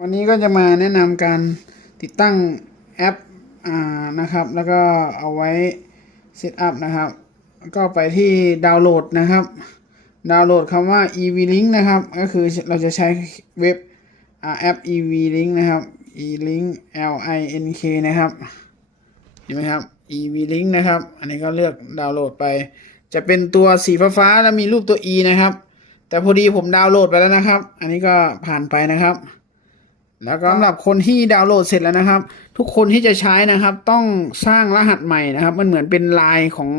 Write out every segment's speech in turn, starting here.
วันนี้ก็จะมาแนะนำการติดตั้งแอปอ่านะครับ แล้วก็เอาไว้เซตอัพนะครับ ก็ไปที่ดาวน์โหลดนะครับ ดาวน์โหลดคำว่า EV-Link นะครับ ก็คือเราจะใช้เว็บแอป EV-Link นะครับ E-Link L I N K นะครับเห็นไหมครับ EV-Link นะครับ อันนี้ก็เลือกดาวน์โหลดไป จะเป็นตัวสีฟ้าๆแล้วมีรูปตัว E นะครับ แต่พอดีผมดาวน์โหลดไปแล้วนะครับ อันนี้ก็ผ่านไปนะครับ แล้วก็สำหรับคนที่ดาวน์โหลดเสร็จแล้วนะครับ ทุกคนที่จะใช้นะครับ ต้องสร้างรหัสใหม่นะครับ มันเหมือนเป็นลายของ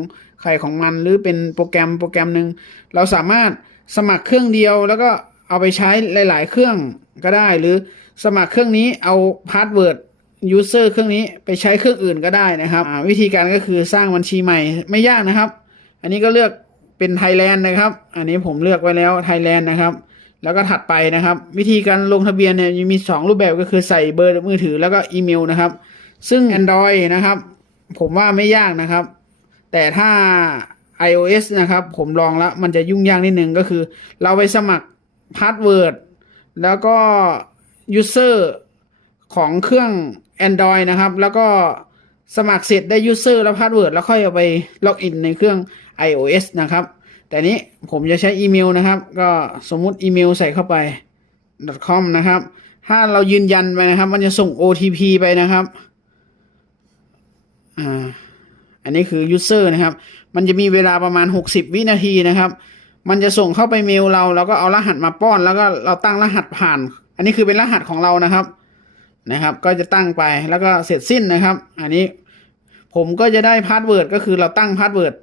ใครของมันหรือเป็นโปรแกรมโปรแกรมหนึ่งเราสามารถสมัครเครื่องเดียว แล้วก็เอาไปใช้หลาย ๆ เครื่องก็ได้ หรือสมัครเครื่องนี้เอาพาสเวิร์ดยูเซอร์เครื่องนี้ไปใช้เครื่องอื่นก็ได้นะครับวิธีการก็คือสร้างบัญชีใหม่ไม่ยากนะครับ อันนี้ก็เลือกเป็นไทยแลนด์นะครับ อันนี้ผมเลือกไว้แล้วไทยแลนด์นะครับ แล้วก็ถัดไปนะครับ วิธีการลงทะเบียนเนี่ยมี 2 รูปแบบก็คือใส่เบอร์มือถือแล้วก็อีเมลนะครับ ซึ่ง Android นะครับ ผมว่าไม่ยากนะครับ แต่ถ้า iOS นะครับ ผมลองแล้วมันจะยุ่งยากนิดนึงก็คือ เราไปสมัครพาสเวิร์ดแล้วก็ User ของเครื่อง Android นะครับ แล้วก็สมัครเสร็จได้ User และพาสเวิร์ดแล้วค่อยเอาไปล็อกอินในเครื่อง iOS นะครับ แต่นี้ผมจะใช้อีเมลนะครับ ก็สมมุติอีเมลใส่เข้าไป .com นะครับ ถ้าเรายืนยันไปนะครับ มันจะส่ง OTP ไปนะครับอ่าอันนี้คือ user นะครับ มันจะมีเวลาประมาณ 60 วินาทีนะครับ มันจะส่งเข้าไปเมลเรา แล้วก็เอารหัสมาป้อน แล้วก็เราตั้งรหัสผ่าน อันนี้คือเป็นรหัสของเรานะครับ นะครับ ก็จะตั้งไป แล้วก็เสร็จสิ้นนะครับ อันนี้ผมก็จะได้พาสเวิร์ดก็คือเราตั้งพาสเวิร์ด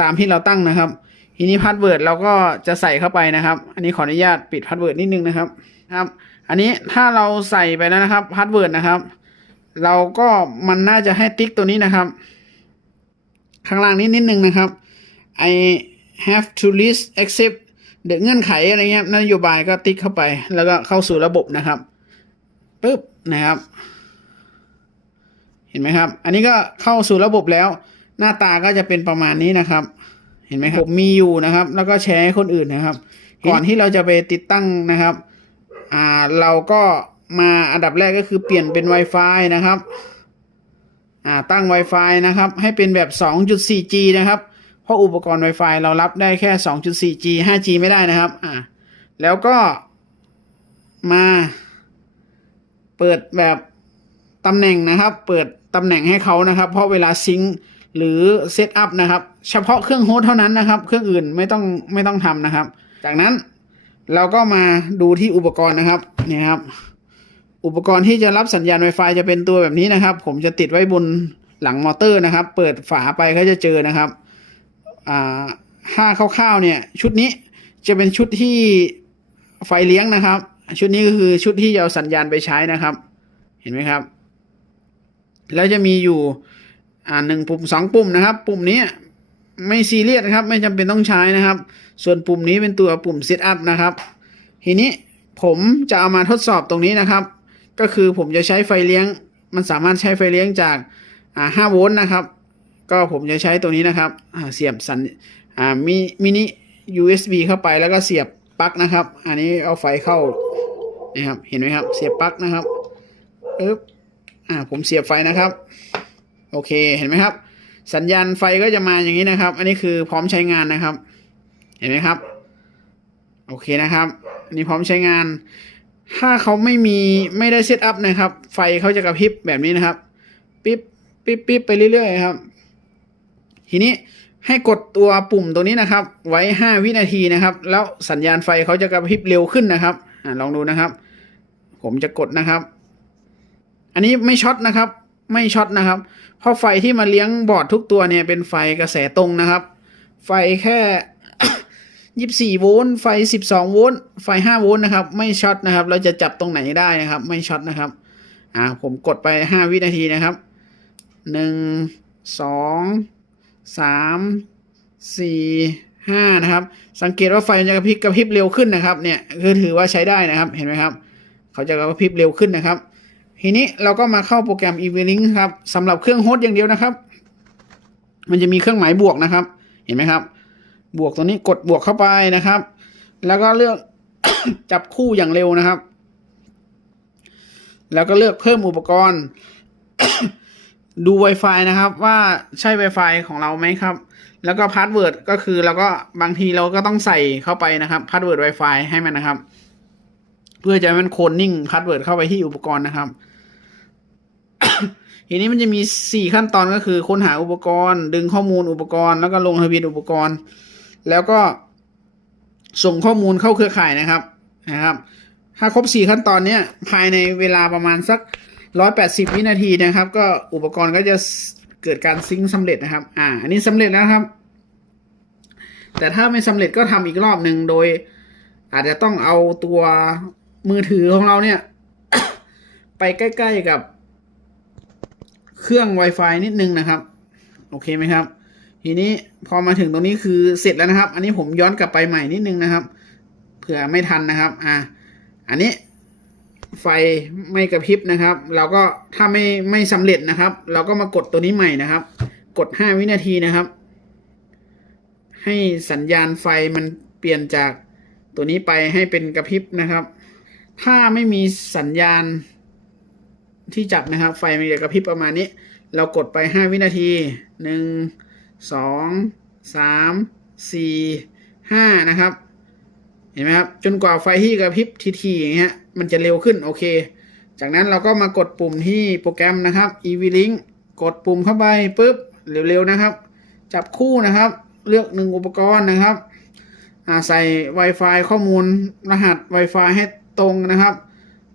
ตามที่เราตั้งนะครับ ทีนี้พาสเวิร์ดเราก็จะใส่เข้าไปนะครับ อันนี้ขออนุญาตปิดพาสเวิร์ดนิดนึงนะครับครับ อันนี้ถ้าเราใส่ไปแล้วนะครับพาสเวิร์ดนะครับ เราก็มันน่าจะให้ติ๊กตัวนี้นะครับ ข้างล่างนี้นิดนึงนะครับ I have to list accept เดเงื่อนไขอะไรเงี้ยนโยบายก็ติ๊กเข้าไป แล้วก็เข้าสู่ระบบนะครับปึ๊บนะครับ เห็นไหมครับ อันนี้ก็เข้าสู่ระบบแล้ว หน้าตาก็จะเป็นประมาณนี้นะครับ เห็นไหมครับผมมีอยู่นะครับ แล้วก็แชร์ให้คนอื่นนะครับ ก่อนที่เราจะไปติดตั้งนะครับ อ่าเราก็มาอันดับแรกก็คือเปลี่ยนเป็น Wi-Fi นะครับอ่าตั้ง Wi-Fi นะครับ ให้เป็นแบบ 2.4G นะครับ เพราะอุปกรณ์ Wi-Fi เรารับได้แค่ 2.4G 5G ไม่ได้นะครับอ่าแล้วก็มาเปิดแบบตำแหน่งนะครับ เปิดตำแหน่งให้เขานะครับ เพราะเวลาซิงค์ หรือเซตอัพนะครับ เฉพาะเครื่องโฮสต์เท่านั้นนะครับ เครื่องอื่นไม่ต้องไม่ต้องทำนะครับ จากนั้นเราก็มาดูที่อุปกรณ์นะครับนี่ครับ อุปกรณ์ที่จะรับสัญญาณ Wi-Fi จะเป็นตัวแบบนี้นะครับ ผมจะติดไว้บนหลังมอเตอร์นะครับ เปิดฝาไปก็จะเจอนะครับอ่าห้าคร่าวๆเนี่ย ชุดนี้จะเป็นชุดที่ไฟเลี้ยงนะครับ ชุดนี้ก็คือชุดที่จะเอาสัญญาณไปใช้นะครับ เห็นไหมครับ แล้วจะมีอยู่ อ่าหนึ่งปุ่มสองปุ่มนะครับ ปุ่มนี้ไม่ซีเรียสนะครับ ไม่จำเป็นต้องใช้นะครับ ส่วนปุ่มนี้เป็นตัวปุ่ม Set Up นะครับ ทีนี้ผมจะเอามาทดสอบตรงนี้นะครับ ก็คือผมจะใช้ไฟเลี้ยง มันสามารถใช้ไฟเลี้ยงจากอ่า5โวลต์นะครับ ก็ผมจะใช้ตัวนี้นะครับเสียบสัญอ่ามิมินิ USB เข้าไปแล้วก็เสียบปลั๊กนะครับ อันนี้เอาไฟเข้านะครับ เห็นไหมครับ เสียบปลั๊กนะครับปึ๊บอ่าผมเสียบไฟนะครับ โอเคเห็นไหมครับ สัญญาณไฟก็จะมาอย่างนี้นะครับ อันนี้คือพร้อมใช้งานนะครับ เห็นไหมครับ โอเคนะครับอันนี้พร้อมใช้งาน ถ้าเขาไม่มีไม่ได้เซตอัพนะครับ ไฟเขาจะกระพริบแบบนี้นะครับ ปิ๊บปิ๊บปิ๊บไปเรื่อยๆครับ ทีนี้ให้กดตัวปุ่มตรงนี้นะครับ ไว้ห้าวินาทีนะครับ แล้วสัญญาณไฟเขาจะกระพริบเร็วขึ้นนะครับอลองดูนะครับ ผมจะกดนะครับ อันนี้ไม่ช็อตนะครับ ไม่ช็อตนะครับ เพราะไฟที่มาเลี้ยงบอร์ดทุกตัวเนี่ยเป็นไฟกระแสตรงนะครับ ไฟแค่ยี่สี่โวลต์ไฟสิบสองโวลต์ไฟห้าโวลต์นะครับ ไม่ช็อตนะครับ เราจะจับตรงไหนได้นะครับ ไม่ช็อตนะครับ อ่า ผมกดไปห้าวินาทีนะครับหนึ่งสองสามสี่ห้านะครับ สังเกตว่าไฟจะกระพริบกระพริบเร็วขึ้นนะครับ เนี่ยคือถือว่าใช้ได้นะครับ เห็นไหมครับ เขาจะกระพริบเร็วขึ้นนะครับ ทีนี้เราก็มาเข้าโปรแกรม e-link ครับสำหรับเครื่องโฮสต์อย่างเดียวนะครับ มันจะมีเครื่องหมายบวกนะครับ เห็นไหมครับ บวกตัวนี้กดบวกเข้าไปนะครับ แล้วก็เลือก จับคู่อย่างเร็วนะครับ แล้วก็เลือกเพิ่มอุปกรณ์ ดู Wi-Fi นะครับ ว่าใช่ Wi-Fi ของเราไหมครับ แล้วก็พาสเวิร์ดก็คือเราก็บางทีเราก็ต้องใส่เข้าไปนะครับพาสเวิร์ด Wi-Fi ให้มันนะครับ เพื่อจะให้มันโคนนิ่งพาสเวิร์ดเข้าไปที่อุปกรณ์นะครับ ทีนี้มันจะมีสี่ขั้นตอนก็คือค้นหาอุปกรณ์ ดึงข้อมูลอุปกรณ์แล้วก็ลงทะเบียนอุปกรณ์ แล้วก็ส่งข้อมูลเข้าเครือข่ายนะครับนะครับ ถ้าครบสี่ขั้นตอนเนี้ยภายในเวลาประมาณสักร้อยแปดสิบวินาทีนะครับ ก็อุปกรณ์ก็จะเกิดการซิงค์สำเร็จนะครับ อ่า อันนี้สำเร็จแล้วครับ แต่ถ้าไม่สำเร็จก็ทำอีกรอบหนึ่งโดย อาจจะต้องเอาตัวมือถือของเราเนี่ย ไปใกล้ ๆกับ เครื่อง Wi-Fi นิดนึงนะครับ โอเคไหมครับ ทีนี้พอมาถึงตรงนี้คือเสร็จแล้วนะครับ อันนี้ผมย้อนกลับไปใหม่นิดนึงนะครับเผื่อไม่ทันนะครับอ่าอันนี้ไฟไม่กระพริบนะครับ เราก็ถ้าไม่ไม่สำเร็จนะครับ เราก็มากดตัวนี้ใหม่นะครับ กด 5 วินาทีนะครับ ให้สัญญาณไฟมันเปลี่ยนจากตัวนี้ไปให้เป็นกระพริบนะครับ ถ้าไม่มีสัญญาณ ที่จับนะครับ ไฟมันจะกระพริบประมาณนี้ เรากดไป 5 วินาที 1 2 3 4 5 นะครับ เห็นไหมครับ จนกว่าไฟที่กระพริบทีๆอย่างเงี้ยมันจะเร็วขึ้น โอเค จากนั้นเราก็มากดปุ่มที่โปรแกรมนะครับ EV-Link กดปุ่มเข้าไปปุ๊บเร็วๆนะครับ จับคู่นะครับ เลือกหนึ่งอุปกรณ์นะครับใส่ Wi-Fi ข้อมูลรหัส Wi-Fi ให้ตรงนะครับ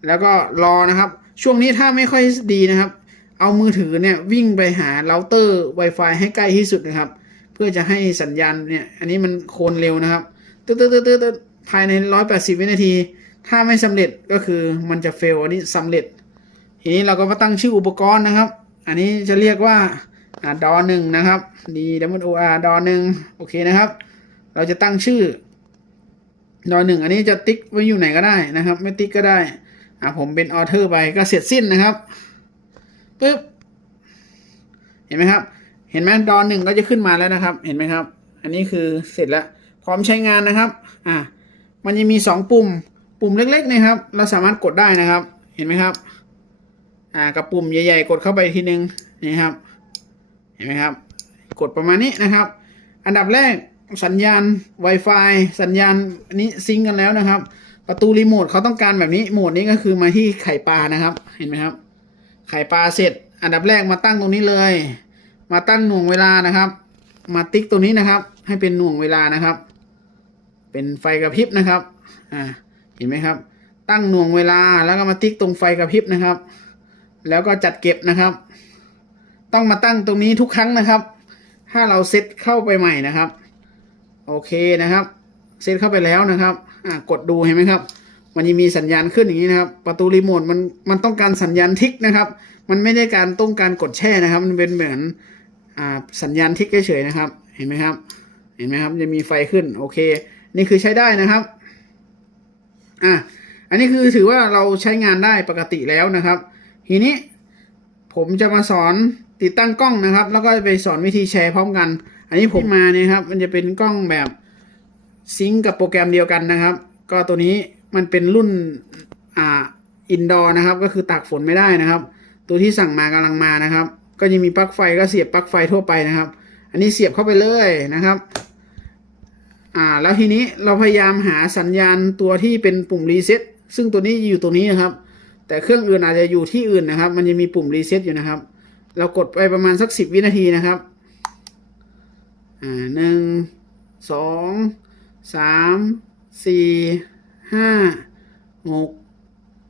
แล้วก็รอนะครับ ช่วงนี้ถ้าไม่ค่อยดีนะครับ เอามือถือเนี่ยวิ่งไปหาเราเตอร์ Wi-Fi ให้ใกล้ที่สุดนะครับ เพื่อจะให้สัญญาณเนี่ย อันนี้มันโคนเร็วนะครับตึ๊ดตึ๊ดตึ๊ดตึ๊ดภายใน 180 วินาที ถ้าไม่สำเร็จก็คือมันจะเฟลอันนี้สำเร็จ ทีนี้เราก็มาตั้งชื่ออุปกรณ์นะครับ อันนี้จะเรียกว่าอ่าดอหนึ่งนะครับ D W O R ดอหนึ่งโอเคนะครับ เราจะตั้งชื่อดอหนึ่งอันนี้จะติ๊กไว้อยู่ไหนก็ได้นะครับ ไม่ติ๊กก็ได้ อ่าผมเป็นออเทอร์ไปก็เสร็จสิ้นนะครับปึ๊บเห็นไหมครับ เห็นไหมดอนหนึ่งก็จะขึ้นมาแล้วนะครับ เห็นไหมครับ อันนี้คือเสร็จแล้วพร้อมใช้งานนะครับ อ่ามันจะมีสองปุ่ม ปุ่มเล็กๆนะครับ เราสามารถกดได้นะครับ เห็นไหมครับ อ่า กับปุ่มใหญ่ ๆ กดเข้าไปทีนึงนี่ครับ เห็นไหมครับ กดประมาณนี้นะครับ อันดับแรกสัญญาณ Wi-Fi สัญญาณอันนี้ซิงกันแล้วนะครับ ประตูรีโมทเขาต้องการแบบนี้โหมดนี้ก็คือมาที่ไข่ปลานะครับ เห็นไหมครับ ไข่ปลาเสร็จ อันดับแรกมาตั้งตรงนี้เลย มาตั้งหน่วงเวลานะครับ มาติ๊กตรงนี้นะครับ ให้เป็นหน่วงเวลานะครับ เป็นไฟกระพริบนะครับอ่าเห็นไหมครับ ตั้งหน่วงเวลาแล้วก็มาติ๊กตรงไฟกระพริบนะครับ แล้วก็จัดเก็บนะครับ ต้องมาตั้งตรงนี้ทุกครั้งนะครับ ถ้าเราเซตเข้าไปใหม่นะครับ โอเคนะครับ เซตเข้าไปแล้วนะครับ อ่ากดดูเห็นไหมครับ มันจะมีสัญญาณขึ้นอย่างนี้นะครับ ประตูรีโมทมันมันต้องการสัญญาณทิกนะครับ มันไม่ได้การต้องการกดแช่นะครับ มันเป็นเหมือนอ่าสัญญาณทิกเฉยๆนะครับ เห็นไหมครับ เห็นไหมครับจะมีไฟขึ้นโอเค นี่คือใช้ได้นะครับอะอันนี้คือถือว่าเราใช้งานได้ปกติแล้วนะครับ ทีนี้ผมจะมาสอนติดตั้งกล้องนะครับ แล้วก็ไปสอนวิธีแชร์พร้อมกัน อันนี้ผมมาเนี่ยครับ มันจะเป็นกล้องแบบ ซิงกับโปรแกรมเดียวกันนะครับ ก็ตัวนี้มันเป็นรุ่นอ่าอินดอร์นะครับ ก็คือตากฝนไม่ได้นะครับ ตัวที่สั่งมากำลังมานะครับ ก็จะมีปลั๊กไฟก็เสียบปลั๊กไฟทั่วไปนะครับ อันนี้เสียบเข้าไปเลยนะครับอ่าแล้วทีนี้เราพยายามหาสัญญาณตัวที่เป็นปุ่มรีเซ็ตซึ่งตัวนี้อยู่ตัวนี้นะครับ แต่เครื่องอื่นอาจจะอยู่ที่อื่นนะครับ มันจะมีปุ่มรีเซ็ตอยู่นะครับ เรากดไปประมาณสักสิบวินาทีนะครับอ่าหนึ่งสอง สามสี่ห้าหก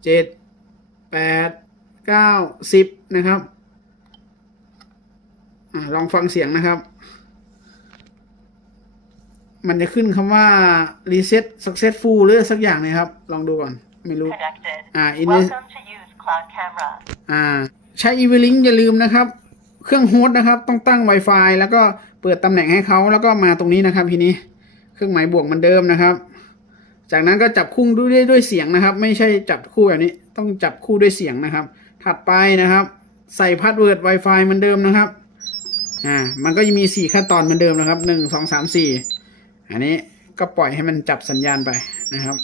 เจ็ดแปดเก้าสิบนะครับอ่าลองฟังเสียงนะครับ มันจะขึ้นคำว่า reset successful หรือสักอย่างเนะครับ ลองดูก่อน ไม่รู้ Connected. อ่า in Welcome to use cloud camera. อ่า ใช้ e v link อย่าลืมนะครับ เครื่องโฮสต์นะครับ ต้องตั้ง Wi-Fi แล้วก็เปิดตำแหน่งให้เขาแล้วก็มาตรงนี้นะครับทีนี้ เครื่องหมายบวกเหมือนเดิมนะครับ จากนั้นก็จับคู่ด้วยด้วยเสียงนะครับ ไม่ใช่จับคู่แบบนี้ ต้องจับคู่ด้วยเสียงนะครับ ถัดไปนะครับ ใส่พาสเวิร์ด Wi-Fi เหมือนเดิมนะครับอ่ามันก็จะมีสี่ขั้นตอนเหมือนเดิมนะครับหนึ่งสองสามสี่อันนี้ก็ปล่อยให้มันจับสัญญาณไปนะครับ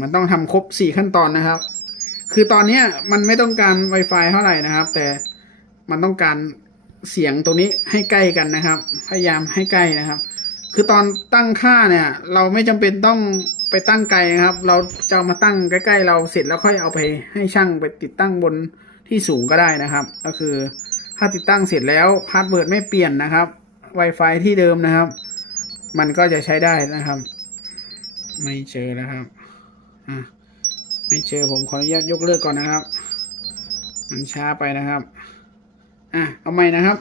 มันต้องทำครบสี่ขั้นตอนนะครับ คือตอนนี้มันไม่ต้องการ Wi-Fi เท่าไหร่นะครับ แต่มันต้องการ เสียงตรงนี้ให้ใกล้กันนะครับ พยายามให้ใกล้นะครับ คือตอนตั้งค่าเนี่ย เราไม่จำเป็นต้องไปตั้งไกลนะครับ เราจะามาตั้งใกล้ ๆ เราเสร็จแล้วค่อยเอาไปให้ช่างไปติดตั้งบนที่สูงก็ได้นะครับ ก็คือถ้าติดตั้งเสร็จแล้วพาสเวิร์ดไม่เปลี่ยนนะครับ Wi-Fi ที่เดิมนะครับ มันก็จะใช้ได้นะครับ ไม่เจอแล้วครับอะไม่เจอผมขออนุญาตยกเลิกก่อนนะครับ มันช้าไปนะครับ อะเอาใหม่นะครับ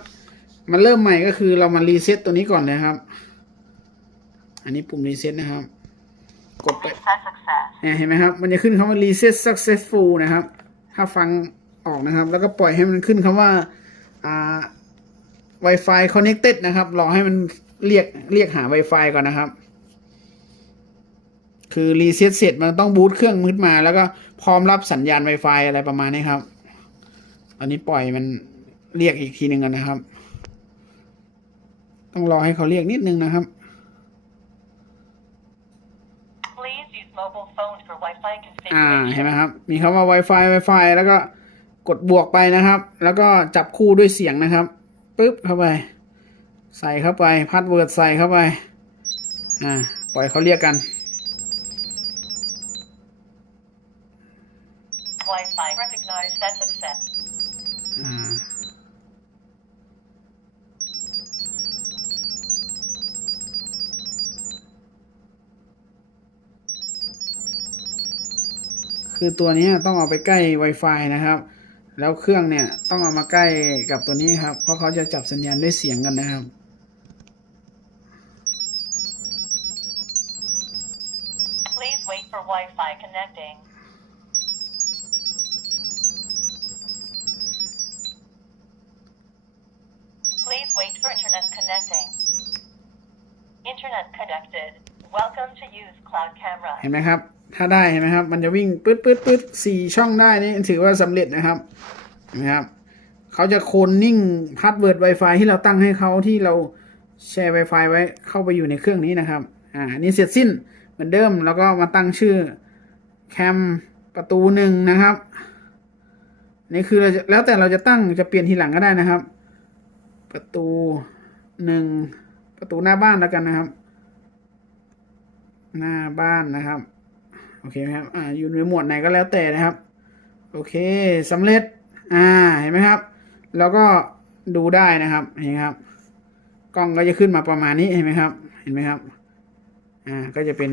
มันเริ่มใหม่ก็คือเรามารีเซ็ตตัวนี้ก่อนเลยครับ อันนี้ปุ่มรีเซ็ตนะครับ กดไป Reset success. เนี่ยเห็นไหมครับ มันจะขึ้นคำว่า reset successful นะครับ ถ้าฟังออกนะครับ แล้วก็ปล่อยให้มันขึ้นคำว่าอ่า Wi-Fi connected นะครับ รอให้มันเรียกเรียกหา Wi-Fi ก่อนนะครับ คือ reset เสร็จมันต้องบูตเครื่องมืดมา แล้วก็พร้อมรับสัญญาณ Wi-Fi อะไรประมาณนี้ครับตอนนี้ปล่อยมัน เรียกอีกทีหนึ่งกันนะครับ ต้องรอให้เขาเรียกนิดนึงนะครับ Please use mobile phone for Wi-Fi อ่าเห็น configuration. ไหมครับ มีคำว่า Wi-Fi Wi-Fi แล้วก็กดบวกไปนะครับ แล้วก็จับคู่ด้วยเสียงนะครับปึ๊บเข้าไป ใส่เข้าไปพาสเวิร์ดใส่เข้าไป อ่า ปล่อยเขาเรียกกัน Wi-Fi recognized set success. อ่า คือตัวนี้ต้องเอาไปใกล้ Wi-Fi นะครับ แล้วเครื่องเนี่ยต้องเอามาใกล้กับตัวนี้ครับ เพราะเขาจะจับสัญญาณด้วยเสียงกันนะครับ Please wait for Wi-Fi connecting. Please wait for internet connecting. Internet connected. Welcome to use cloud camera. เห็นไหมครับ ถ้าได้เห็นไหมครับ มันจะวิ่งปื๊ดปื๊ดปื๊ดสี่ช่องได้นี่ถือว่าสำเร็จนะครับนไหมครับเขาจะโคนนิ่งพาสเวิร์ด Wi-Fi ที่เราตั้งให้เขาที่เราแชร์ Wi-Fi ไว้เข้าไปอยู่ในเครื่องนี้นะครับอ่านนี้เสร็จสิ้นเหมือนเดิมแล้วก็มาตั้งชื่อแคมประตูหนึ่งนะครับนี่คือเราจะแล้วแต่เราจะตั้งจะเปลี่ยนทีหลังก็ได้นะครับ ประตูหนึ่งประตูหน้าบ้านแล้วกันนะครับ หน้าบ้านนะครับ โอเคไหมครับอ่าอยู่ในหมวดไหนก็แล้วแต่นะครับ โอเคสำเร็จอ่าเห็นไหมครับ แล้วก็ดูได้นะครับเห็นไหมครับ กล้องก็จะขึ้นมาประมาณนี้เห็นไหมครับ เห็นไหมครับอ่าก็จะเป็น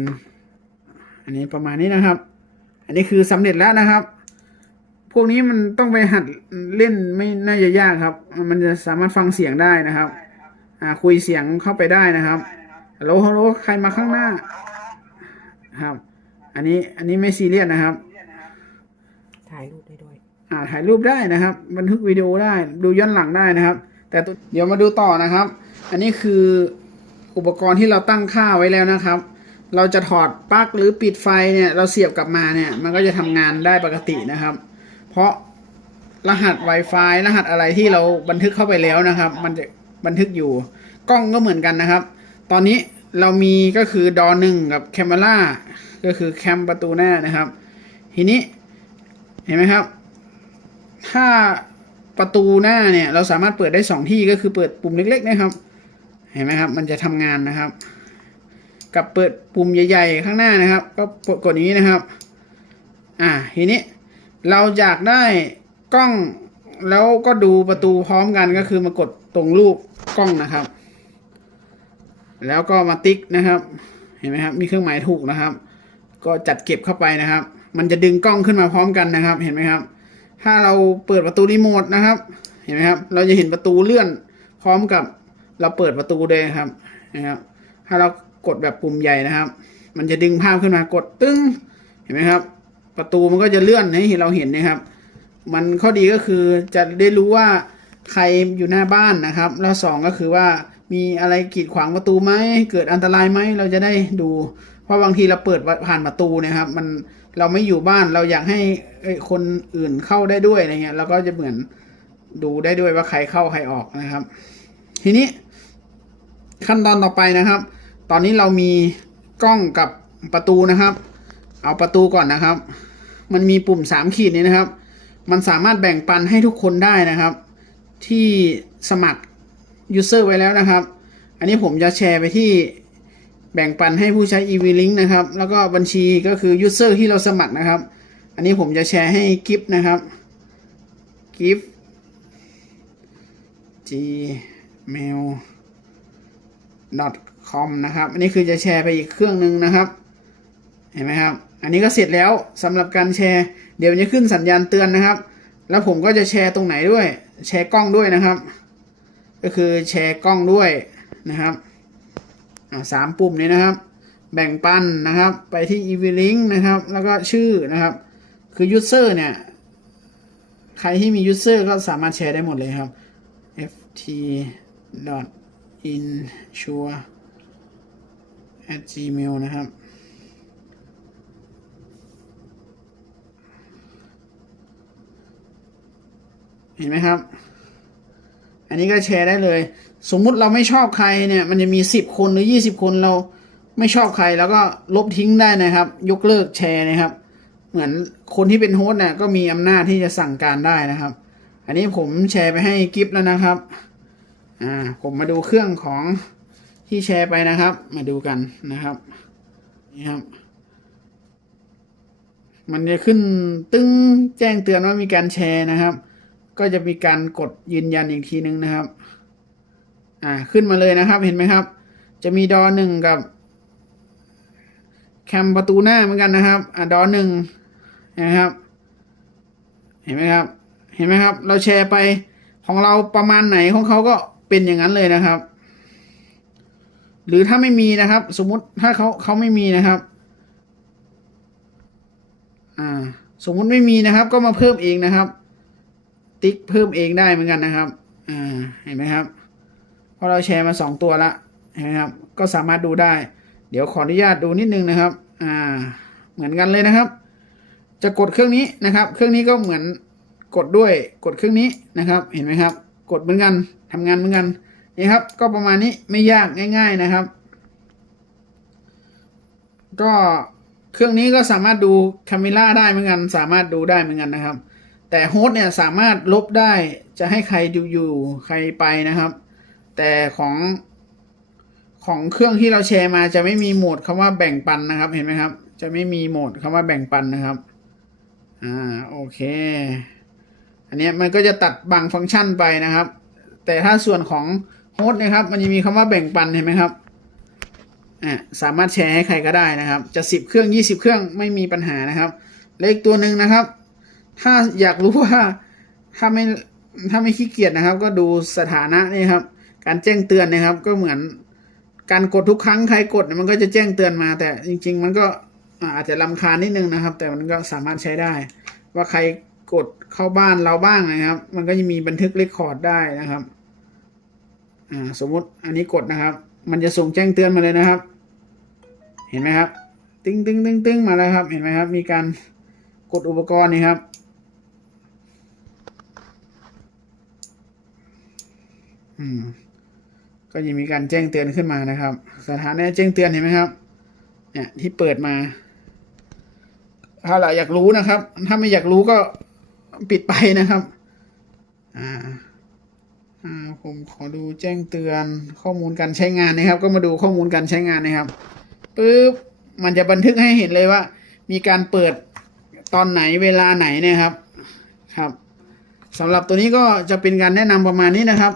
อันนี้ประมาณนี้นะครับ อันนี้คือสำเร็จแล้วนะครับ พวกนี้มันต้องไปหัดเล่นไม่น่าจะยากครับ มันจะสามารถฟังเสียงได้นะครับอ่าคุยเสียงเข้าไปได้นะครับฮัลโหลฮัลโหลใครมาข้างหน้าครับ อันนี้อันนี้ไม่ซีเรียสนะครับ ถ่ายรูปได้ด้วย อ่าถ่ายรูปได้นะครับ บันทึกวิดีโอได้ดูย้อนหลังได้นะครับ แต่ตัวเดี๋ยวมาดูต่อนะครับ อันนี้คืออุปกรณ์ที่เราตั้งค่าไว้แล้วนะครับ เราจะถอดปลั๊กหรือปิดไฟเนี่ย เราเสียบกลับมาเนี่ย มันก็จะทำงานได้ปกตินะครับ เพราะรหัส Wi-Fi รหัสอะไรที่เราบันทึกเข้าไปแล้วนะครับ มันจะบันทึกอยู่ กล้องก็เหมือนกันนะครับ ตอนนี้เรามีก็คือดอหนึ่งกับแคมเมล่า ก็คือแคมประตูหน้านะครับ ทีนี้เห็นไหมครับ ถ้าประตูหน้าเนี่ยเราสามารถเปิดได้สองที่ก็คือเปิดปุ่มเล็กๆนะครับ เห็นไหมครับ มันจะทำงานนะครับ กับเปิดปุ่มใหญ่ ๆ ข้างหน้านะครับ ก็กดอย่างนี้นะครับ อ่าทีนี้เราอยากได้กล้องแล้วก็ดูประตูพร้อมกันก็คือมากดตรงรูปกล้องนะครับ แล้วก็มาติ๊กนะครับ เห็นไหมครับ มีเครื่องหมายถูกนะครับ ก็จัดเก็บเข้าไปนะครับ มันจะดึงกล้องขึ้นมาพร้อมกันนะครับ เห็นไหมครับ ถ้าเราเปิดประตูรีโมทนะครับ เห็นไหมครับ เราจะเห็นประตูเลื่อนพร้อมกับเราเปิดประตูเลยครับ นะครับ ถ้าเรากดแบบปุ่มใหญ่นะครับ มันจะดึงภาพขึ้นมากดตึ้ง เห็นไหมครับ ประตูมันก็จะเลื่อนให้เราเห็นนะครับ มันข้อดีก็คือจะได้รู้ว่าใครอยู่หน้าบ้านนะครับ แล้วสองก็คือว่ามีอะไรกีดขวางประตูไหม เกิดอันตรายไหม เราจะได้ดู เพราะบางทีเราเปิดผ่านประตูนะครับ มันเราไม่อยู่บ้านเราอยากให้คนอื่นเข้าได้ด้วยอะไรเงี้ยเราก็จะเหมือนดูได้ด้วยว่าใครเข้าใครออกนะครับ ทีนี้ขั้นตอนต่อไปนะครับ ตอนนี้เรามีกล้องกับประตูนะครับ เอาประตูก่อนนะครับ มันมีปุ่มสามขีดนี้นะครับ มันสามารถแบ่งปันให้ทุกคนได้นะครับ ที่สมัคร user ไว้แล้วนะครับ อันนี้ผมจะแชร์ไปที่ แบ่งปันให้ผู้ใช้ Evlink นะครับ แล้วก็บัญชีก็คือ user ที่เราสมัครนะครับ อันนี้ผมจะแชร์ให้กิฟนะครับกิฟ gmail com นะครับอันนี้คือจะแชร์ไปอีกเครื่องหนึ่งนะครับ เห็นไหมครับ อันนี้ก็เสร็จแล้วสำหรับการแชร์ เดี๋ยวจะขึ้นสัญญาณเตือนนะครับ แล้วผมก็จะแชร์ตรงไหนด้วย แชร์กล้องด้วยนะครับ ก็คือแชร์กล้องด้วยนะครับ สามปุ่มนี้นะครับ แบ่งปันนะครับ ไปที่ e v link นะครับ แล้วก็ชื่อนะครับ คือ user เนี่ย ใครที่มี user ก็สามารถแชร์ได้หมดเลยครับ ft insure at gmail นะครับ เห็นไหมครับ อันนี้ก็แชร์ได้เลย สมมุติเราไม่ชอบใครเนี่ย มันจะมีสิบคนหรือยี่สิบคนเราไม่ชอบใครแล้วก็ลบทิ้งได้นะครับ ยกเลิกแชร์นะครับ เหมือนคนที่เป็นโฮสต์เนี่ยก็มีอำนาจที่จะสั่งการได้นะครับ อันนี้ผมแชร์ไปให้กิฟแล้วนะครับอ่าผมมาดูเครื่องของที่แชร์ไปนะครับ มาดูกันนะครับนี่ครับ มันจะขึ้นตึ้งแจ้งเตือนว่ามีการแชร์นะครับ ก็จะมีการกดยืนยันอีกทีนึงนะครับ อ่าขึ้นมาเลยนะครับ เห็นไหมครับ จะมีดอหนึ่งกับแคมประตูหน้าเหมือนกันนะครับ อ่าดอหนึ่งนะครับ เห็นไหมครับ เห็นไหมครับ เราแชร์ไปของเราประมาณไหนของเขาก็เป็นอย่างนั้นเลยนะครับ หรือถ้าไม่มีนะครับ สมมุติถ้าเขาเขาไม่มีนะครับ อ่า สมมุติไม่มีนะครับ ก็มาเพิ่มเองนะครับ ติ๊กเพิ่มเองได้เหมือนกันนะครับอ่าเห็นไหมครับพอเราแชร์มาสองตัวละเห็นไหมครับก็สามารถดูได้ เดี๋ยวขออนุญาตดูนิดนึงนะครับอ่าเหมือนกันเลยนะครับ จะกดเครื่องนี้นะครับ เครื่องนี้ก็เหมือนกดด้วยกดเครื่องนี้นะครับ เห็นไหมครับ กดเหมือนกันทำงานเหมือนกันนี่ครับ ก็ประมาณนี้ไม่ยากง่าย ๆนะครับ ก็เครื่องนี้ก็สามารถดูคาเมล่าได้เหมือนกัน สามารถดูได้เหมือนกันนะครับ แต่โฮสต์เนี่ยสามารถลบได้จะให้ใครดูอยู่ใครไปนะครับ แต่ของของเครื่องที่เราแชร์มาจะไม่มีโหมดคำว่าแบ่งปันนะครับเห็นไหมครับ จะไม่มีโหมดคำว่าแบ่งปันนะครับอ่าโอเค อันนี้มันก็จะตัดบางฟังก์ชันไปนะครับ แต่ถ้าส่วนของโฮสต์นะครับ มันจะมีคำว่าแบ่งปันเห็นไหมครับอ่าสามารถแชร์ให้ใครก็ได้นะครับ จะสิบเครื่องยี่สิบเครื่องไม่มีปัญหานะครับและอีกตัวหนึ่งนะครับ ถ้าอยากรู้ว่าถ้าไม่ถ้าไม่ขี้เกียจนะครับ ก็ดูสถานะนี่ครับ การแจ้งเตือนนะครับ ก็เหมือนการกดทุกครั้งใครกดมันก็จะแจ้งเตือนมา แต่จริง ๆ มันก็อาจจะลำคาญนิดนึงนะครับ แต่มันก็สามารถใช้ได้ ว่าใครกดเข้าบ้านเราบ้างนะครับ มันก็จะมีบันทึกเรคคอร์ดได้นะครับอ่าสมมติอันนี้กดนะครับ มันจะส่งแจ้งเตือนมาเลยนะครับ เห็นไหมครับ ตึ้งตึ้งตึ้งตึ้งมาแล้วครับ เห็นไหมครับ มีการกดอุปกรณ์นี่ครับ อืม ก็จะมีการแจ้งเตือนขึ้นมานะครับ สถานะแจ้งเตือนเห็นไหมครับ เนี่ยที่เปิดมา ถ้าเราอยากรู้นะครับ ถ้าไม่อยากรู้ก็ปิดไปนะครับ อ่า อ่า ผมขอดูแจ้งเตือนข้อมูลการใช้งานนะครับ ก็มาดูข้อมูลการใช้งานนะครับปึ๊บมันจะบันทึกให้เห็นเลยว่า มีการเปิดตอนไหนเวลาไหนเนะครับ ครับสำหรับตัวนี้ก็จะเป็นการแนะนำประมาณนี้นะครับ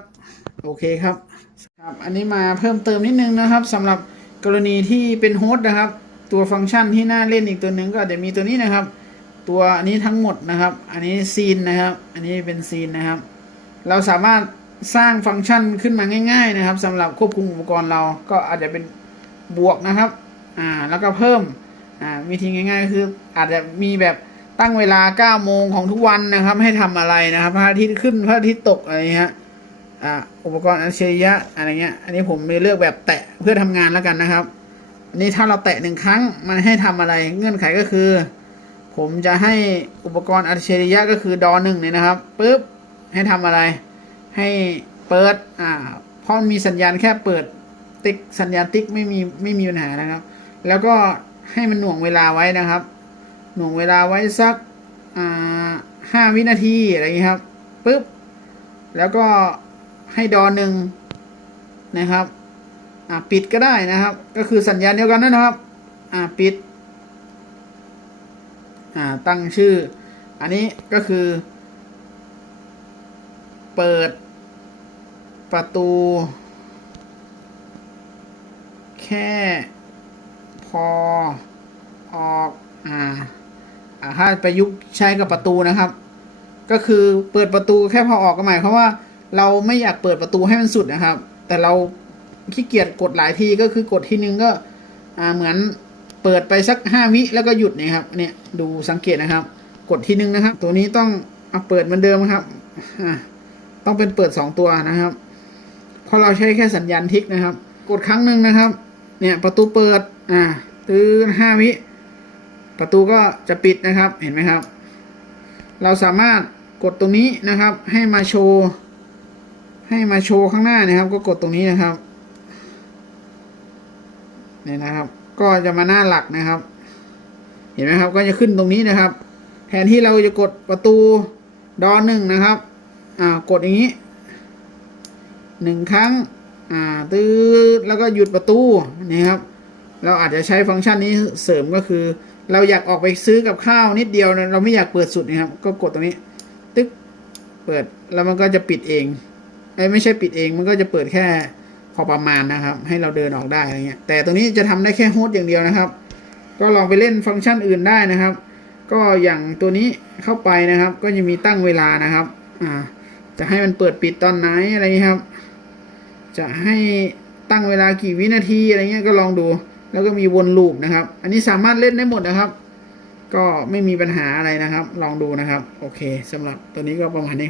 โอเคครับครับ อันนี้มาเพิ่มเติมนิดนึงนะครับสำหรับกรณีที่เป็นโฮสต์นะครับ ตัวฟังก์ชันที่น่าเล่นอีกตัวหนึ่งก็อาจจะมีตัวนี้นะครับ ตัวอันนี้ทั้งหมดนะครับ อันนี้ซีนนะครับ อันนี้เป็นซีนนะครับ เราสามารถสร้างฟังก์ชันขึ้นมาง่าย ๆ นะครับสำหรับควบคุมอุปกรณ์เราก็อาจจะเป็นบวกนะครับอ่าแล้วก็เพิ่มอ่าวิธีง่ายๆคืออาจจะมีแบบตั้งเวลา9โมงของทุกวันนะครับ ให้ทำอะไรนะครับพระอาทิตย์ขึ้นพระอาทิตย์ตกอะไรเงี้ย อุปกรณ์อัจฉริยะอะไรเงี้ย อันนี้ผมมีเลือกแบบแตะเพื่อทำงานแล้วกันนะครับนนี้ถ้าเราแตะหนึ่งครั้งมันให้ทำอะไรเงื่อนไขก็คือ ผมจะให้อุปกรณ์อัจฉริยะก็คือดอหนึ่งเนี่ยนะครับปุ๊บให้ทำอะไร ให้เปิดอ่าเพราะมีสัญญาณแค่เปิดติ๊กสัญญาณติ๊กไม่มีไม่มีปัญหานะครับ แล้วก็ให้มันหน่วงเวลาไว้นะครับ หน่วงเวลาไว้สักอ่าห้าวินาทีอะไรอย่างนี้ครับปุ๊บแล้วก็ ให้ดอหนึ่งนะครับ อ่าปิดก็ได้นะครับ ก็คือสัญญาณเดียวกันนั่นนะครับ อ่าปิด อ่าตั้งชื่อ อันนี้ก็คือ เปิด ประตู แค่ พอ ออกอ่าอ่าถ้าประยุกต์ใช้กับประตูนะครับ ก็คือเปิดประตูแค่พอออกก็หมายความว่า เราไม่อยากเปิดประตูให้มันสุดนะครับ แต่เราขี้เกียจกดหลายทีก็คือกดทีนึงก็เหมือนเปิดไปสักห้าวิแล้วก็หยุดนี่ยครับเนี่ยดูสังเกตนะครับ กดทีนึงนะครับ ตัวนี้ต้องเอาเปิดเหมือนเดิมครับต้องเป็นเปิดสองตัวนะครับเพราะเราใช้แค่สัญญาณทิกนะครับ กดครั้งหนึ่งนะครับ เนี่ยประตูเปิดอ่าตื้อห้าวิ ประตูก็จะปิดนะครับเห็นไหมครับ เราสามารถกดตรงนี้นะครับ ให้มาโชว์ ให้มาโชว์ข้างหน้านะครับ ก็กดตรงนี้นะครับเนี่ยนะครับ ก็จะมาหน้าหลักนะครับ เห็นไหมครับ ก็จะขึ้นตรงนี้นะครับ แทนที่เราจะกดประตูดอหนึ่งนะครับ อ่ากดอย่างนี้หนึ่งครั้ง อ่าตื้อแล้วก็หยุดประตูนี่ครับ เราอาจจะใช้ฟังก์ชันนี้เสริมก็คือ เราอยากออกไปซื้อกับข้าวนิดเดียว เราไม่อยากเปิดสุดนะครับ ก็กดตรงนี้ ตึ๊กเปิดแล้วมันก็จะปิดเอง ไม่ใช่ปิดเองมันก็จะเปิดแค่พอประมาณนะครับ ให้เราเดินออกได้อะไรเงี้ยแต่ตรงนี้จะทำได้แค่โฮสต์อย่างเดียวนะครับ ก็ลองไปเล่นฟังก์ชันอื่นได้นะครับ ก็อย่างตัวนี้เข้าไปนะครับ ก็จะมีตั้งเวลานะครับอ่าจะให้มันเปิดปิดตอนไหนอะไรเงี้ยครับ จะให้ตั้งเวลากี่วินาทีอะไรเงี้ยก็ลองดู แล้วก็มีวนลูปนะครับ อันนี้สามารถเล่นได้หมดนะครับ ก็ไม่มีปัญหาอะไรนะครับ ลองดูนะครับ โอเคสำหรับตัวนี้ก็ประมาณนี้ครับ